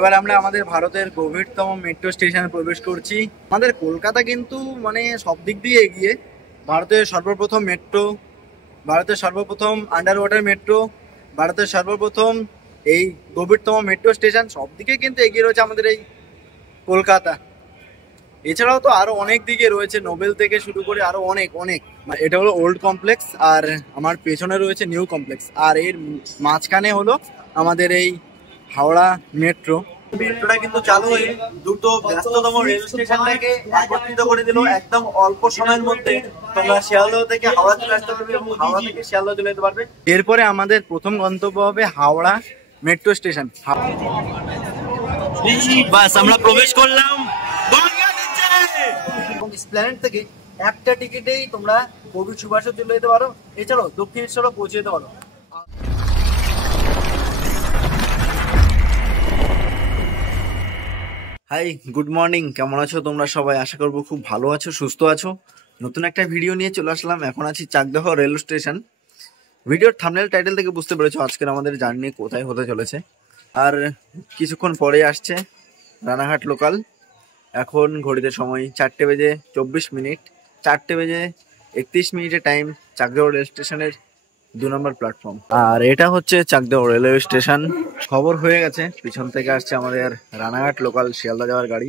এবার আমরা আমাদের ভারতের গভীরতম মেট্রো স্টেশনে প্রবেশ করছি। আমাদের কলকাতা কিন্তু মানে সব দিক দিয়ে এগিয়ে। ভারতের সর্বপ্রথম মেট্রো, ভারতের সর্বপ্রথম আন্ডার ওয়াটার মেট্রো, ভারতের সর্বপ্রথম এই গভীরতম মেট্রো স্টেশন, সব দিকে কিন্তু এগিয়ে রয়েছে আমাদের এই কলকাতা। এছাড়াও তো আরো অনেক দিকে রয়েছে, নোবেল থেকে শুরু করে আরো অনেক অনেক। এটা হলো ওল্ড কমপ্লেক্স, আর আমার পেছনে রয়েছে নিউ কমপ্লেক্স, আর এর মাঝখানে হলো আমাদের এই হাওড়া মেট্রো। মেট্রোটা কিন্তু চালু হয়ে দ্রুত ব্যস্ততম রেল স্টেশনটাকে একত্রিত করে দিল একদম অল্প সময়ের মধ্যে। তোমরা শিয়ালদহ থেকে হাওড়া চলে আসতে পারবে এবং হাওড়া থেকে শিয়ালদহ চলে যেতে পারবে। এরপরে আমাদের প্রথম গন্তব্য হবে হাওড়া মেট্রো স্টেশন। বাস আমরা প্রবেশ করলাম এবং এসপ্ল্যানেড থেকে একটা টিকিটেই তোমরা কবি সুভাষও চলে যেতে পারো, এছাড়াও দক্ষিণেশ্বরও পৌঁছে যেতে পারো। হাই, গুড মর্নিং, কেমন আছো তোমরা সবাই? আশা করবো খুব ভালো আছো, সুস্থ আছো। নতুন একটা ভিডিও নিয়ে চলে আসলাম। এখন আছি চাকদহ রেল স্টেশন। ভিডিওর থাম্বনেল টাইটেল থেকে বুঝতে পেরেছো আজকের আমাদের জার্নি কোথায় হতে চলেছে। আর কিছুক্ষণ পরে আসছে রানাঘাট লোকাল। এখন ঘড়িতে সময় 4:24, 4:31 টাইম। চাকদহ রেল স্টেশনের 2 নম্বর প্ল্যাটফর্ম, আর এটা হচ্ছে চাকদহ রেলওয়ে স্টেশন। খবর হয়ে গেছে, পিছন থেকে আসছে আমাদের রানাঘাট লোকাল শিয়ালদা যাওয়ার গাড়ি।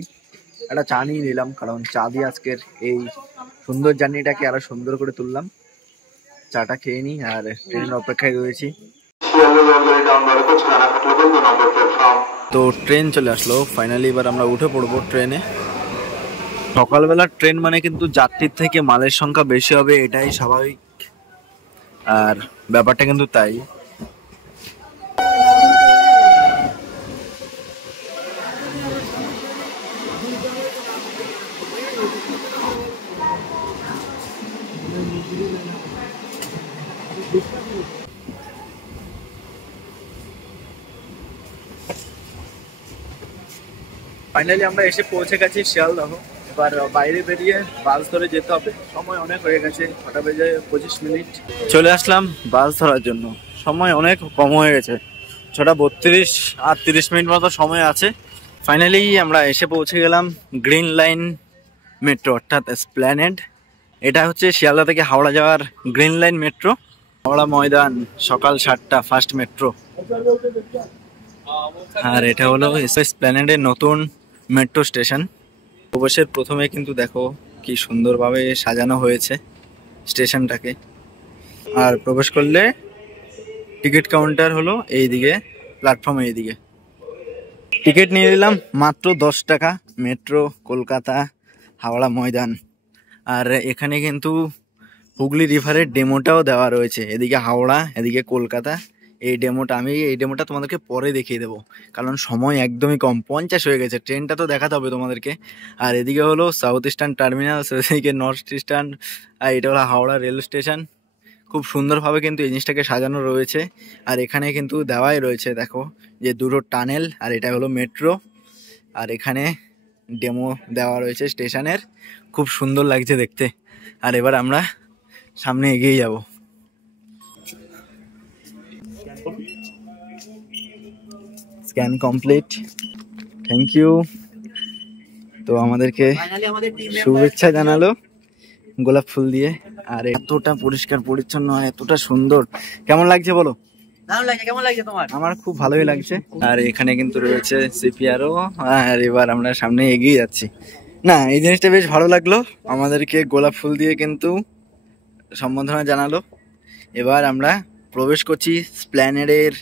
একটা চা নিয়ে নিলাম, কারণ চা দিয়ে আজকের এই সুন্দর জার্নিটাকে আরো সুন্দর করে তুললাম। চাটা খেয়ে নিই, আর ট্রেনের অপেক্ষায় রয়েছি। তো ট্রেন চলে আসলো ফাইনালি, এবার আমরা উঠে পড়বো ট্রেনে। সকালবেলার ট্রেন মানে কিন্তু যাত্রীর থেকে মালের সংখ্যা বেশি হবে, এটাই স্বাভাবিক। আর ব্যাপারটা কিন্তু তাই। ফাইনালি আমরা এসে পৌঁছে গেছি শিয়ালদহ। এবার বাইরে বেরিয়ে বাস ধরে যেতে হবে। সময় অনেক হয়ে গেছে, 6:25। চলে আসলাম বাস ধরার জন্য। সময় অনেক কম হয়ে গেছে, 6:32 আর 30 মিনিট মতো সময় আছে। ফাইনালি আমরা এসে পৌঁছে গেলাম গ্রিন লাইন মেট্রো, অর্থাৎ এসপ্ল্যানেড। এটা হচ্ছে শিয়ালদা থেকে হাওড়া যাওয়ার green line metro. Howrah Maidan, সকাল 7টা, ফার্স্ট মেট্রো। আর এটা হলো এসপ্ল্যানেডের নতুন মেট্রো স্টেশন। প্রবেশের প্রথমে কিন্তু দেখো কি সুন্দরভাবে সাজানো হয়েছে স্টেশনটাকে। আর প্রবেশ করলে টিকিট কাউন্টার হলো এইদিকে, প্ল্যাটফর্মে এইদিকে। টিকিট নিয়ে নিলাম মাত্র 10 টাকা। মেট্রো কলকাতা হাওড়া ময়দান। আর এখানে কিন্তু হুগলি রিভারের ডেমোটাও দেওয়া রয়েছে, এদিকে হাওড়া এদিকে কলকাতা। এই ডেমোটা তোমাদেরকে পরে দেখিয়ে দেবো, কারণ সময় একদমই কম, 50 হয়ে গেছে। ট্রেনটা তো দেখাতে হবে তোমাদেরকে। আর এদিকে হলো সাউথ ইস্টার্ন টার্মিনাল, এদিকে নর্থ ইস্টার্ন। আর এটা হলো হাওড়া রেল স্টেশন। খুব সুন্দরভাবে কিন্তু এই জিনিসটাকে সাজানো রয়েছে। আর এখানে কিন্তু দেওয়াই রয়েছে, দেখো যে দুটো টানেল, আর এটা হলো মেট্রো। আর এখানে ডেমো দেওয়া রয়েছে স্টেশনের, খুব সুন্দর লাগছে দেখতে। আর এবার আমরা সামনে এগিয়ে যাব। Scan complete, thank you. তো আমাদেরকে শুভেচ্ছা জানালো গোলাপ ফুল দিয়ে। আর এতটা পরিষ্কার পরিচ্ছন্ন, এতটা সুন্দর, কেমন লাগছে বলো? কেমন লাগছে তোমার? আমার খুব ভালোই লাগছে। আর এখানে কিন্তু রয়েছে সিপিআরও। আর এবার আমরা সামনে এগিয়ে যাচ্ছি। না, এই জিনিসটা বেশ ভালো লাগলো, আমাদেরকে গোলাপ ফুল দিয়ে কিন্তু সম্বোধনা জানালো। এবার আমরা প্রবেশ করছি এসপ্ল্যানেডের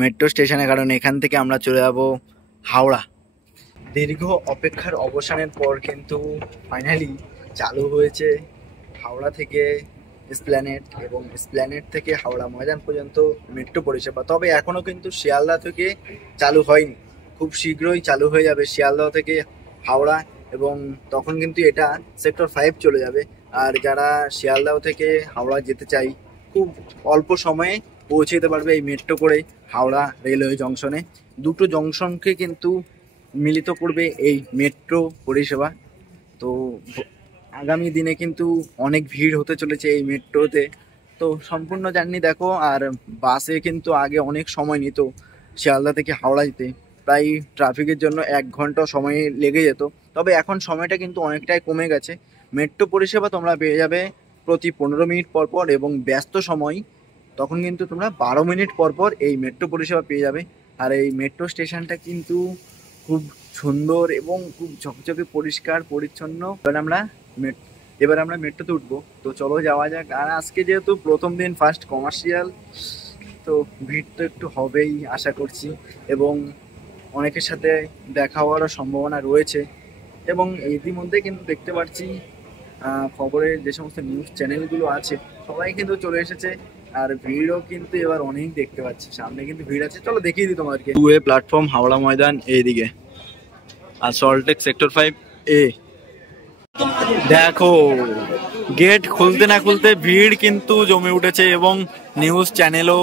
মেট্রো স্টেশনে, কারণ এখান থেকে আমরা চলে যাব হাওড়া। দীর্ঘ অপেক্ষার অবসানের পর কিন্তু ফাইনালি চালু হয়েছে হাওড়া থেকে এসপ্ল্যানেড, এবং এসপ্ল্যানেড থেকে হাওড়া ময়দান পর্যন্ত মেট্রো পরিষেবা। তবে এখনো কিন্তু শিয়ালদা থেকে চালু হয়নি, খুব শীঘ্রই চালু হয়ে যাবে শিয়ালদা থেকে হাওড়া, এবং তখন কিন্তু এটা সেক্টর 5 চলে যাবে। আর যারা শিয়ালদহ থেকে হাওড়া যেতে চাই, খুব অল্প সময়ে পৌঁছে যেতে পারবে এই মেট্রো করে হাওড়া রেলওয়ে জংশনে। দুটো জংশনকে কিন্তু মিলিত করবে এই মেট্রো পরিষেবা। তো আগামী দিনে কিন্তু অনেক ভিড় হতে চলেছে এই মেট্রোতে। তো সম্পূর্ণ জার্নি দেখো। আর বাসে কিন্তু আগে অনেক সময় নিত শিয়ালদা থেকে হাওড়া যেতে, প্রায় ট্রাফিকের জন্য 1 ঘন্টা সময় লেগে যেত। তবে এখন সময়টা কিন্তু অনেকটাই কমে গেছে। মেট্রো পরিষেবা তোমরা পেয়ে যাবে প্রতি 15 মিনিট পর পর, এবং ব্যস্ত সময় তখন কিন্তু তোমরা 12 মিনিট পর পর এই মেট্রো পরিষেবা পেয়ে যাবে। আর এই মেট্রো স্টেশনটা কিন্তু খুব সুন্দর এবং খুব ঝকঝকে পরিষ্কার পরিচ্ছন্ন। এবার আমরা মেট্রোতে উঠবো, তো চলো যাওয়া যাক। আর আজকে যেহেতু প্রথম দিন, ফার্স্ট কমার্শিয়াল, তো ভিড় তো একটু হবেই আশা করছি, এবং অনেকের সাথে দেখা হওয়ারও সম্ভাবনা রয়েছে। এবং ইতিমধ্যে কিন্তু দেখতে পাচ্ছি খবরের যে সমস্ত নিউজ চ্যানেলগুলো আছে সবাই কিন্তু চলে এসেছে। আর ভিড়ও কিন্তু এবার অনেক দেখতে পাচ্ছি, সামনে কিন্তু ভিড় আছে। চলো দেখিয়ে দিই তোমাদেরকে। 2A প্ল্যাটফর্ম হাওড়া ময়দান এইদিকে, আর সল্টলেক সেক্টর 5A। দেখো গেট খুলতে না খুলতে ভিড় কিন্তু জমে উঠেছে, এবং নিউজ চ্যানেলও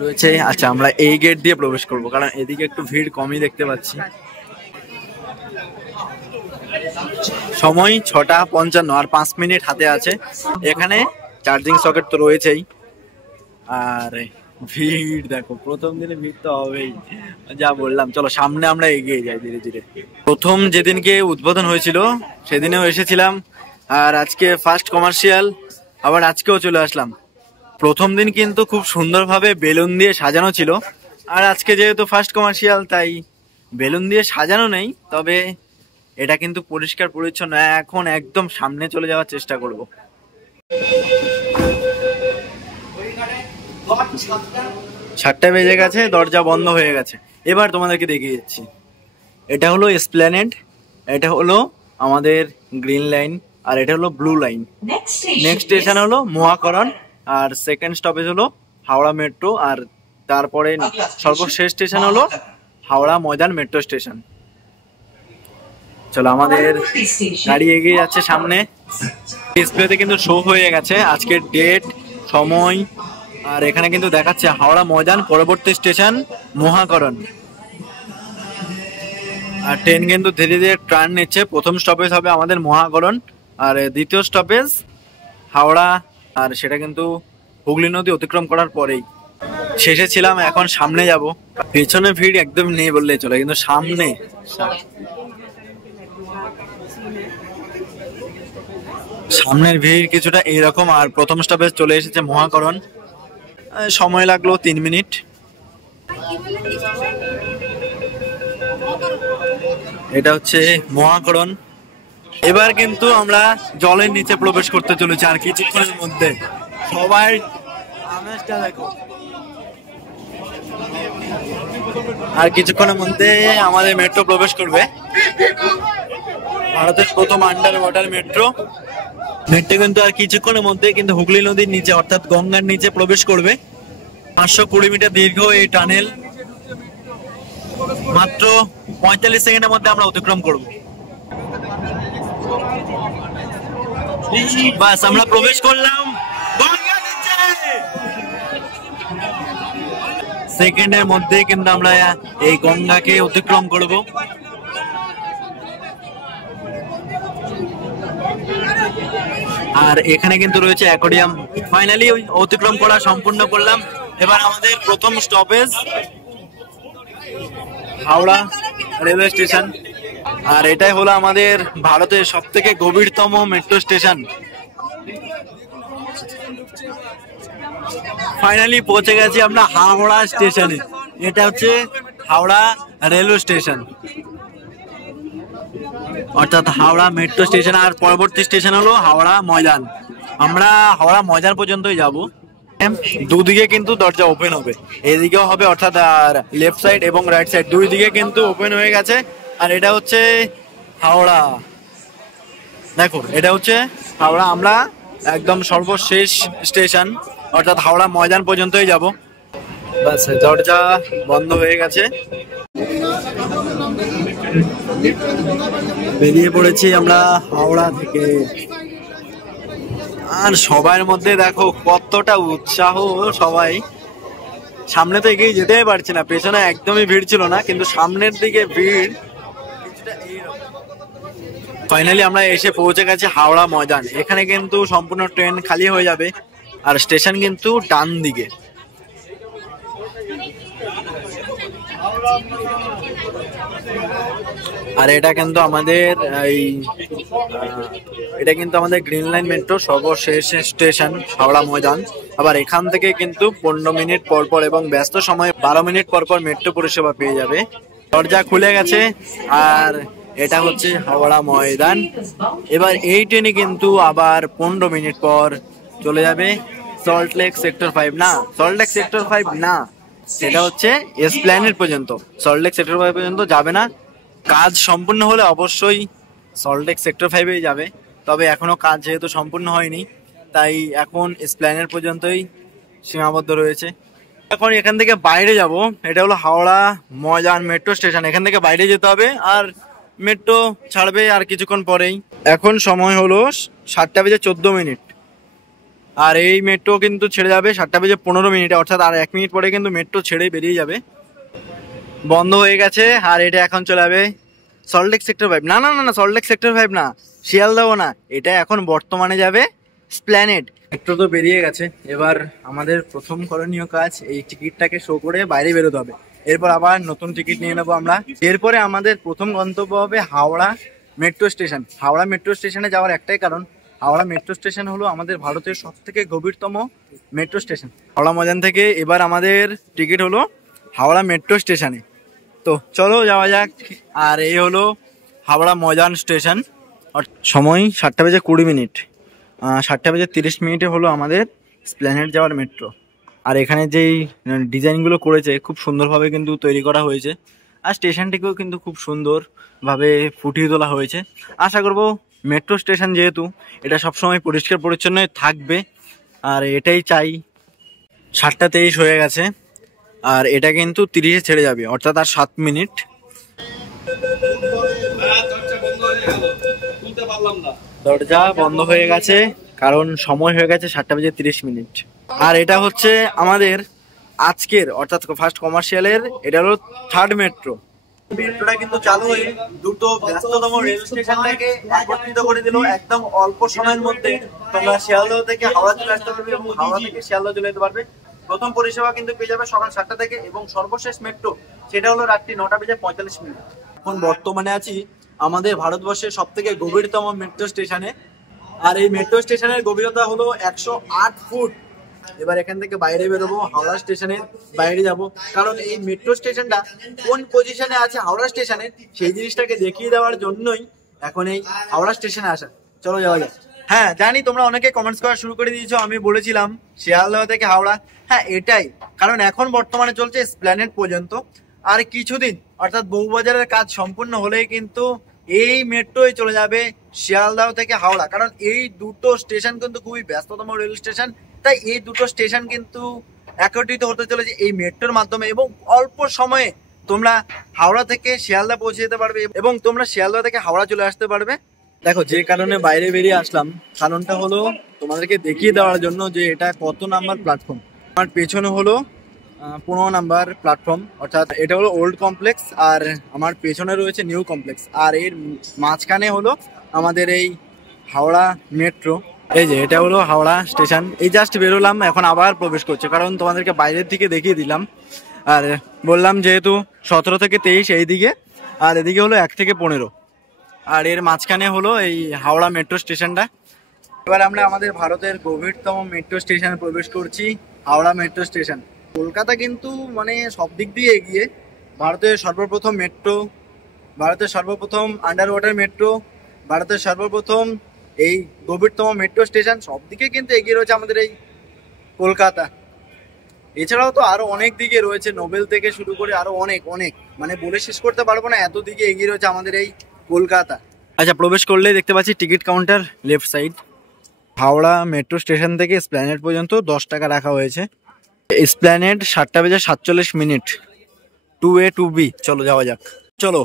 রয়েছে। আচ্ছা, আমরা এই গেট দিয়ে প্রবেশ করব, কারণ এদিকে একটু ভিড় কমই দেখতে পাচ্ছি। সময় 6:55, আর 5 মিনিট হাতে আছে। এখানে চার্জিং সকেট তো রয়েছেই। আর ভিড় দেখো, প্রথম দিনে ভিড় তো হবেই, যা বললাম। চলো সামনে আমরা এগিয়ে যাই ধীরে ধীরে। প্রথম যেদিনকে উদ্বোধন হয়েছিল সেদিনেও এসেছিলাম, আর আজকে ফার্স্ট কমার্শিয়াল, আবার আজকেও চলে আসলাম। প্রথম দিন কিন্তু খুব সুন্দরভাবে বেলুন দিয়ে সাজানো ছিল, আর আজকে যেহেতু ফার্স্ট কমার্শিয়াল তাই বেলুন দিয়ে সাজানো নেই। তবে এটা কিন্তু পরিষ্কার পরিচ্ছন্ন। এখন একদম সামনে চলে যাওয়ার চেষ্টা করব। 7টা বেজে গেছে, দরজা বন্ধ হয়ে গেছে। এবার তোমাদেরকে দেখিয়ে যাচ্ছি। এটা হলো এসপ্ল্যানেড, এটা হলো আমাদের গ্রিন লাইন, আর এটা হলো ব্লু লাইন। নেক্সট স্টেশন হলো মহাকরণ, আর সেকেন্ড স্টপেজ হলো হাওড়া মেট্রো, আর তারপরে সর্বশেষ স্টেশন হলো হাওড়া ময়দান মেট্রো স্টেশন। চলো, আমাদের গাড়ি এগিয়ে যাচ্ছে সামনে। ডিসপ্লেতে কিন্তু শো হয়ে গেছে আজকের ডেট, সময়, আর এখানে কিন্তু দেখাচ্ছে হাওড়া ময়দান, পরবর্তী স্টেশন মহাকরণ। আর ট্রেন কিন্তু ধীরে ধীরে টার্ন নিচ্ছে। প্রথম স্টপেজ হবে আমাদের মহাকরণ, আর দ্বিতীয় স্টপেজ হাওড়া, আর সেটা কিন্তু হুগলি নদী অতিক্রম করার পরেই। শেষে ছিলাম, এখন সামনে যাব। পেছনে ভিড় একদম নেই বললেই চলে, কিন্তু সামনের ভিড় কিছুটা এইরকম। আর প্রথম স্টপেজ চলে এসেছে মহাকরণ, সময় লাগলো 3 মিনিট। এটা হচ্ছে মহাকরণ। এবার কিন্তু আমরা জলের নিচে প্রবেশ করতে চলেছি আর কিছুক্ষণের মধ্যে। সবাই আমেজটা দেখো। আর কিছুক্ষণের মধ্যে আমাদের মেট্রো প্রবেশ করবে, ভারতের প্রথম আন্ডার ওয়াটার মেট্রো। মেট্রো কিন্তু আর কিছুক্ষণের মধ্যে কিন্তু হুগলি নদীর নিচে, অর্থাৎ গঙ্গার নিচে প্রবেশ করবে। 520 মিটার দীর্ঘ এই টানেল মাত্র 45 সেকেন্ডের মধ্যে আমরা অতিক্রম করব। বাস আমরা প্রবেশ করলাম গঙ্গার নিচে। সেকেন্ডের মধ্যে কিন্তু আমরা এই গঙ্গাকে অতিক্রম করব। আর এখানে কিন্তু রয়েছে অ্যাকোয়ারিয়াম। ফাইনালি অতিক্রম করা সম্পূর্ণ করলাম। এবার আমাদের প্রথম স্টপেজ হাওড়া রেলওয়ে স্টেশন, আর এটাই হলো আমাদের ভারতের সবথেকে গভীরতম মেট্রো স্টেশন। ফাইনালি পৌঁছে গেছি আমরা হাওড়া স্টেশনে। এটা হচ্ছে হাওড়া রেলওয়ে স্টেশন, অর্থাৎ হাওড়া মেট্রো স্টেশন। আর পরবর্তী স্টেশন হলো হাওড়া ময়দান। আমরা হাওড়া ময়দান পর্যন্তই যাব। দুদিকে কিন্তু দরজা ওপেন হবে, এদিকেও হবে, অর্থাৎ লেফট সাইড এবং রাইট সাইড দুই দিকে কিন্তু ওপেন হয়ে গেছে। আর এটা হচ্ছে হাওড়া, দেখো এটা হচ্ছে হাওড়া। আমরা একদম সর্বশেষ স্টেশন, অর্থাৎ হাওড়া ময়দান পর্যন্তই যাব। বাস দরজা বন্ধ হয়ে গেছে, বেরিয়ে পড়েছি আমরা হাওড়া থেকে। আর সবার মধ্যে দেখো কতটা উৎসাহ, সবাই সামনে তো এগিয়ে যেতেই পারছি না। পেছনে একদমই ভিড় ছিল না, কিন্তু সামনের দিকে ভিড় কিছুটা এইরকম। ফাইনালি আমরা এসে পৌঁছে গেছি হাওড়া ময়দান। এখানে কিন্তু সম্পূর্ণ ট্রেন খালি হয়ে যাবে, আর স্টেশন কিন্তু ডান দিকে। আর এটা কিন্তু আমাদের এই এটা কিন্তু আমাদের গ্রিন লাইন মেট্রো সর্বশেষ স্টেশন হাওড়া ময়দান। আবার এখান থেকে কিন্তু 15 মিনিট পর পর এবং ব্যস্ত সময়ে 12 মিনিট পর পর মেট্রো পরিষেবা পেয়ে যাবে। দরজা খুলে গেছে আর এটা হচ্ছে হাওড়া ময়দান। এবার এই ট্রেনে কিন্তু আবার 15 মিনিট পর চলে যাবে সল্টলেক সেক্টর 5, না সল্টলেক সেক্টর 5 না, সেটা হচ্ছে এসপ্ল্যানেড পর্যন্ত। সল্টলেক সেক্টর 5 পর্যন্ত যাবে না, কাজ সম্পূর্ণ হলে অবশ্যই সল্টলেক সেক্টর 5-এই যাবে। তবে এখনো কাজ যেহেতু সম্পূর্ণ হয়নি তাই এখন এসপ্ল্যানেড পর্যন্তই সীমাবদ্ধ রয়েছে। এখন এখান থেকে বাইরে যাব, এটা হলো হাওড়া ময়দান মেট্রো স্টেশন। এখান থেকে বাইরে যেতে হবে আর মেট্রো ছাড়বে আর কিছুক্ষণ পরেই। এখন সময় হলো 7:14 আর এই মেট্রো কিন্তু ছেড়ে যাবে 7:15, অর্থাৎ আর 1 মিনিট পরে কিন্তু মেট্রো ছেড়ে বেরিয়ে যাবে। বন্ধ হয়ে গেছে আর এটা এখন চলে যাবে সল্টলেক সেক্টর 5, না না না না সল্টলেক সেক্টর 5 না, শিয়ালদাও না, এটা এখন বর্তমানে যাবে এসপ্ল্যানেড। মেট্রো তো বেরিয়ে গেছে, এবার আমাদের প্রথম করণীয় কাজ এই টিকিটটাকে শো করে বাইরে বেরোতে হবে। এরপর আবার নতুন টিকিট নিয়ে নেবো আমরা। এরপরে আমাদের প্রথম গন্তব্য হবে Howrah metro station. Howrah metro স্টেশনে যাওয়ার একটাই কারণ, হাওড়া মেট্রো স্টেশন হলো আমাদের ভারতের সবথেকে গভীরতম মেট্রো স্টেশন। হাওড়া ময়দান থেকে এবার আমাদের টিকিট হলো হাওড়া মেট্রো স্টেশনে। তো চলো যাওয়া যাক। আর এই হলো হাওড়া ময়দান স্টেশন। সময় 7:20, 7:30 হলো আমাদের এসপ্ল্যানেড যাওয়ার মেট্রো। আর এখানে যেই ডিজাইনগুলো করেছে খুব সুন্দরভাবে কিন্তু তৈরি করা হয়েছে, আর স্টেশনটিকেও কিন্তু খুব সুন্দরভাবে ফুটিয়ে তোলা হয়েছে। আশা করব মেট্রো স্টেশন যেহেতু এটা সবসময় পরিষ্কার পরিচ্ছন্ন থাকবে, আর এটাই চাই। 7:23 হয়ে গেছে আর এটা কিন্তু 30-এ ছেড়ে যাবে, অর্থাৎ আর 7 মিনিট। দরজা বন্ধ হয়ে গেছে কারণ সময় হয়ে গেছে 7:30। আর এটা হচ্ছে আমাদের আজকের অর্থাৎ ফার্স্ট কমার্শিয়ালের, এটা হলো 3rd মেট্রো। মেট্রোটা কিন্তু চালু হয়ে দুটো ব্যস্ততম রেল স্টেশনটাকে একত্রিত করে দিল একদম অল্প সময়ের মধ্যে। তোমরা শিয়ালদহ থেকে হাওড়া চলে আসতে পারবে এবং হাওড়া থেকে শিয়ালদহ চলে যেতে পারবে। প্রথম পরিষেবা কিন্তু পেয়ে যাবে সকাল 7টা থেকে এবং সর্বশেষ মেট্রো সেটা হলো রাত্রি 9:45। এখন বর্তমানে আছি আমাদের ভারতবর্ষের সব থেকে গভীরতম মেট্রো স্টেশনে। আর এই মেট্রো স্টেশনের গভীরতা হলো 108 ফুট। এবার এখান থেকে বাইরে বেরোবো, হাওড়া স্টেশনের বাইরে যাব, কারণ এই মেট্রো স্টেশনটা কোন পজিশনে আছে হাওড়া স্টেশনের সেই জিনিসটাকে দেখিয়ে দেওয়ার জন্যই এখন এই হাওড়া স্টেশনে আসা। চলো যাওয়া যাক। হ্যাঁ জানি তোমরা অনেকে কমেন্টস করা শুরু করে দিয়েছো, আমি বলেছিলাম শিয়ালদহ থেকে হাওড়া। হ্যাঁ এটাই কারণ, এখন বর্তমানে চলছে এসপ্ল্যানেড পর্যন্ত। আর কিছুদিন অর্থাৎ বউবাজারের কাজ সম্পূর্ণ হলেই কিন্তু এই মেট্রোয় চলে যাবে শিয়ালদহ থেকে হাওড়া। কারণ এই দুটো স্টেশন কিন্তু খুবই ব্যস্ততম রেল স্টেশন, তাই এই দুটো স্টেশন কিন্তু একত্রিত হতে চলেছে এই মেট্রোর মাধ্যমে এবং অল্প সময়ে তোমরা হাওড়া থেকে শিয়ালদহ পৌঁছে যেতে পারবে এবং তোমরা শিয়ালদহ থেকে হাওড়া চলে আসতে পারবে। দেখো যে কারণে বাইরে বেরিয়ে আসলাম, কারণটা হলো তোমাদেরকে দেখিয়ে দেওয়ার জন্য যে এটা কত নাম্বার প্ল্যাটফর্ম। আমার পেছনে হলো 15 নাম্বার প্ল্যাটফর্ম, অর্থাৎ এটা হলো ওল্ড কমপ্লেক্স আর আমার পেছনে রয়েছে নিউ কমপ্লেক্স। আর এর মাঝখানে হলো আমাদের এই হাওড়া মেট্রো। এই যে এটা হলো হাওড়া স্টেশন, এই জাস্ট বেরোলাম, এখন আবার প্রবেশ করছে কারণ তোমাদেরকে বাইরের দিকে দেখিয়ে দিলাম। আর বললাম যেহেতু 17 থেকে 23 এই দিকে, আর এদিকে হলো 1 থেকে 15, আর এর মাঝখানে হলো এই হাওড়া মেট্রো স্টেশনটা। এবার আমরা আমাদের ভারতের গভীরতম মেট্রো স্টেশনে প্রবেশ করছি, হাওড়া মেট্রো স্টেশন। কলকাতা কিন্তু মানে সব দিক দিয়ে এগিয়ে, ভারতের সর্বপ্রথম মেট্রো, ভারতের সর্বপ্রথম আন্ডার ওয়াটার মেট্রো, ভারতের সর্বপ্রথম এই গভীরতম মেট্রো স্টেশন, সব দিকে কিন্তু এগিয়ে রয়েছে আমাদের এই কলকাতা। এছাড়াও তো আরো অনেক দিকে রয়েছে, নোবেল থেকে শুরু করে আরো অনেক অনেক, মানে বলে শেষ করতে পারবো না, এত দিকে এগিয়ে রয়েছে আমাদের এই কলকাতা। আচ্ছা প্রবেশ করলেই দেখতে পাচ্ছি ticket counter left side. Howrah metro station থেকে এসপ্ল্যানেড পর্যন্ত 10 টাকা রাখা হয়েছে। Esplanade 7:47, 2A 2B। চলো যাওয়া যাক। চলো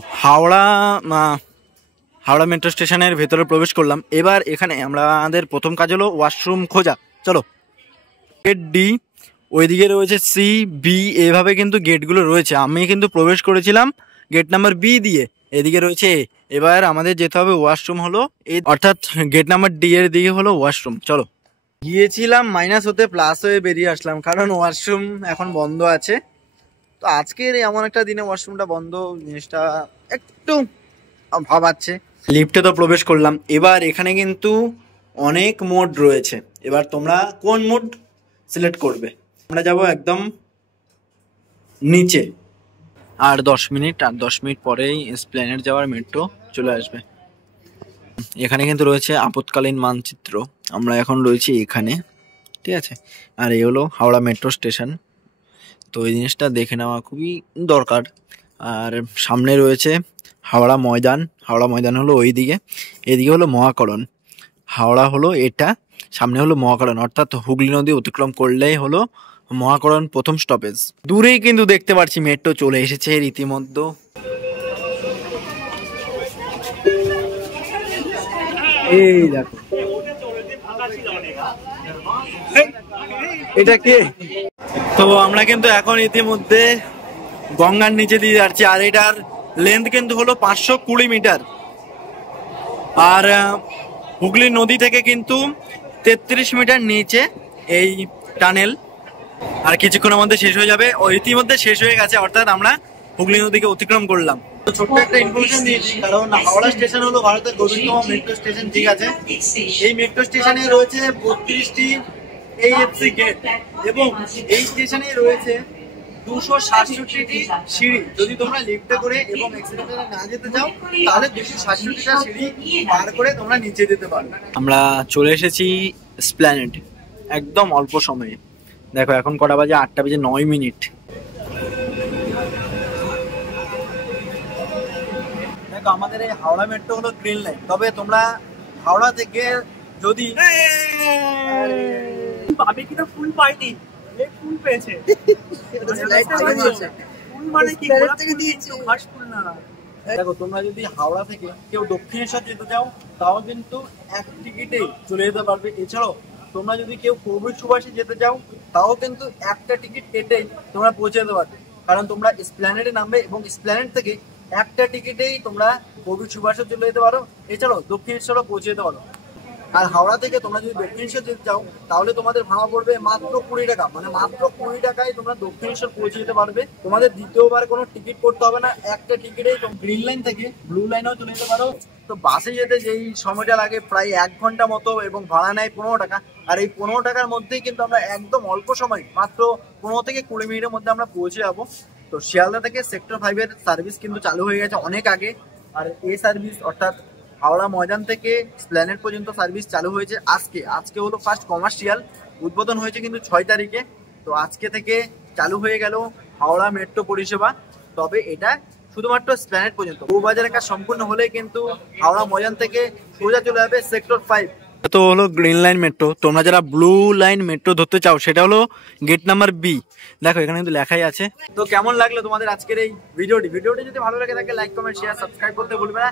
হাওড়া মেট্রো স্টেশনের ভেতরে প্রবেশ করলাম। এবার এখানে আমাদের প্রথম কাজ হলো ওয়াশরুম খোঁজা। চলো গেট ডি, ওইদিকে রয়েছে সি, বি, এভাবে কিন্তু গেটগুলো রয়েছে। আমি কিন্তু প্রবেশ করেছিলাম গেট নাম্বার বি দিয়ে, এদিকে রয়েছে এ। এবার আমাদের যেতে হবে ওয়াশরুম হলো এই, অর্থাৎ গেট নাম্বার ডি এর দিকে হলো ওয়াশরুম। চলো গিয়েছিলাম মাইনাস হতে প্লাস হয়ে বেরিয়ে আসলাম, কারণ ওয়াশরুম এখন বন্ধ আছে। তো আজকের এমন একটা দিনে ওয়াশরুমটা বন্ধ, জিনিসটা একটু ভাবাচ্ছে। লিফটে তো প্রবেশ করলাম, এবার এখানে কিন্তু অনেক মোড রয়েছে। এবার তোমরা কোন মোড সিলেক্ট করবে? আমরা যাব একদম নিচে। আর 10 মিনিট পরেই এসপ্ল্যানেড যাওয়ার মেট্রো চলে আসবে। এখানে কিন্তু রয়েছে আপৎকালীন মানচিত্র, আমরা এখন রয়েছি এখানে, ঠিক আছে। আর এই হলো হাওড়া মেট্রো স্টেশন। তো এই জিনিসটা দেখে নেওয়া খুবই দরকার। আর সামনে রয়েছে হাওড়া ময়দান। হাওড়া ময়দান হলো ওই দিকে, এদিকে হলো মহাকরণ। হাওড়া হলো এটা, সামনে হলো মহাকরণ, অর্থাৎ হুগলি নদী অতিক্রম করলেই হলো মহাকরণ প্রথম স্টপেজ। দূরেই কিন্তু দেখতে পাচ্ছি মেট্রো চলে এসেছে রীতিমধ্যে। এই দেখো, এটা কে? তো আমরা কিন্তু এখন ইতিমধ্যে গঙ্গার নিচে দিয়ে যাচ্ছি, আর এটার লেন্থ কিন্তু হলো 520 মিটার। আর হুগলি নদী থেকে কিন্তু 33 মিটার নিচে এই টানেল। আর কিছুক্ষণের মধ্যে শেষ হয়ে যাবে, ও ইতিমধ্যে শেষ হয়ে গেছে, অর্থাৎ আমরা হুগলি নদীকে অতিক্রম করলাম। ছোট্ট একটা ইনফরমেশন দিয়েছি, কারণ হাওড়া স্টেশন হলো ভারতের গভীরতম মেট্রো স্টেশন, ঠিক আছে। এই মেট্রো স্টেশনে রয়েছে 32টি AFC গেট, এবং এই স্টেশনে রয়েছে 267টি সিঁড়ি। যদি তোমরা লিফটে করে এবং এক্সেলেটরে না যেতে চাও, তাহলে 267টা সিঁড়ি পার করে তোমরা নিচে যেতে পারবে। আমরা চলে এসেছি এসপ্ল্যানেড একদম অল্প সময়ে। দেখো এখন কটা বাজে? 8:09। দেখো আমাদের এই হাওড়া মেট্রো হলো গ্রিন লাইন, তবে তোমরা হাওড়া থেকে যদি পাবে কিনা ফুল পাইনি, ফুল পেয়েছে। ফুল মানে কি? গোলাপ থেকে দিয়েছে, ঘাস ফুল না। দেখো তোমরা যদি হাওড়া থেকে কেউ দক্ষিণেশ্বর যেতে চাও, তাও কিন্তু এক টিকিটেই চলে যেতে পারবে। এছাড়াও তোমরা যদি কেউ প্রবীর সুভাষে যেতে চাও, তাও কিন্তু একটা টিকিট কেটেই তোমরা পৌঁছে যেতে পারবে। কারণ তোমরা এসপ্ল্যানেডে নামবে এবং এসপ্ল্যানেড থেকে একটা টিকিটেই তোমরা প্রবীর সুভাষে চলে যেতে পারো, এছাড়াও দক্ষিণেশ্বরও পৌঁছে যেতে পারো। আর হাওড়া থেকে তোমরা যদি দক্ষিণেশ্বর যেতে চাও, তাহলে তোমাদের ভাড়া পড়বে মাত্র 20 টাকা। মানে মাত্র 20 টাকায় তোমরা দক্ষিণেশ্বর পৌঁছে যেতে পারবে। তোমাদের দ্বিতীয়বার কোনো টিকিট করতে হবে না, একটা টিকিটেই গ্রিন লাইন থেকে ব্লু লাইনেও চলে যেতে পারো। তো বাসে যেতে যেই সময়টা লাগে প্রায় 1 ঘন্টা মতো, এবং ভাড়া নেয় 15 টাকা। আর এই 15 টাকার মধ্যেই কিন্তু আমরা একদম অল্প সময়, মাত্র 15 থেকে 20 মিনিটের মধ্যে আমরা পৌঁছে যাবো। তো শিয়ালদা থেকে সেক্টর 5 এর সার্ভিস কিন্তু চালু হয়ে গেছে অনেক আগে। আর এই সার্ভিস অর্থাৎ হাওড়া ময়দান থেকে এসপ্ল্যানেড পর্যন্ত সার্ভিস চালু হয়েছে আজকে হলো ফার্স্ট কমার্শিয়াল। উদ্বোধন হয়েছে কিন্তু 6 তারিখে। তো আজকে থেকে চালু হয়ে গেল হাওড়া মেট্রো পরিষেবা। তবে এটা শুধুমাত্র এসপ্ল্যানেড পর্যন্ত, বউবাজারের কাজ সম্পূর্ণ হলে কিন্তু হাওড়া ময়দান থেকে সোজা চলে যাবে সেক্টর 5। তো হলো গ্রিন লাইন মেট্রো। তোমরা যারা ব্লু লাইন মেট্রো ধরতে চাও, সেটা হলো গেট নাম্বার বি। দেখো এখানে কিন্তু লেখাই আছে। তো কেমন লাগলো তোমাদের আজকের এই ভিডিওটি? যদি ভালো লাগে থাকে লাইক, কমেন্ট, শেয়ার, সাবস্ক্রাইব করতে ভুলবে না।